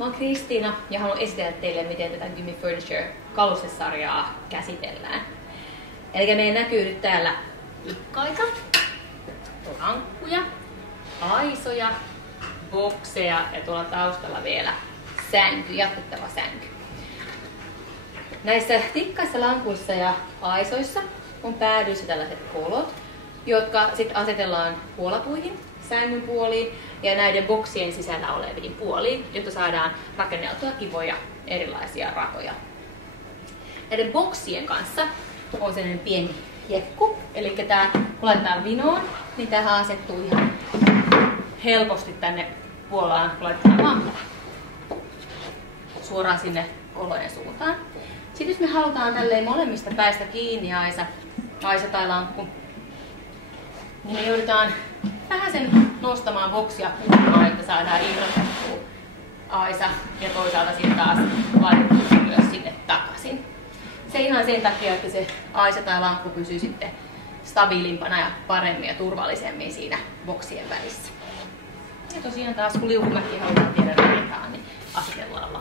Mä oon Kristiina ja haluan esitellä teille, miten tätä Gimme Furniture-kalustesarjaa käsitellään. Eli meidän näkyy nyt täällä ikkaita, lankkuja, aisoja, bokseja ja tuolla taustalla vielä sänky, jatkettava sänky. Näissä tikkaissa lankuissa ja aisoissa on päädyissä tällaiset kolot, jotka sitten asetellaan puolapuihin, sängyn puoliin ja näiden boksien sisällä oleviin puoliin, jotta saadaan rakenneltua kivoja erilaisia ratoja. Näiden boksien kanssa on sellainen pieni jekku, eli tää kun laitetaan vinoon, niin tähän asettuu ihan helposti tänne puolaan, kun laitetaan lamppu suoraan sinne kolojen suuntaan. Sitten jos me halutaan tälleen molemmista päistä kiinni aisa tai lankku, niin me joudutaan vähän sen nostamaan boksia kunnolla, että saadaan irrotettua aisa ja toisaalta sitten taas laitettua myös sinne takaisin. Se ihan sen takia, että se aisa tai lankku pysyy sitten stabiilimpana ja paremmin ja turvallisemmin siinä boksien välissä. Ja tosiaan taas kun liukumäki halutaan tehdä rakentaa, niin asetellaan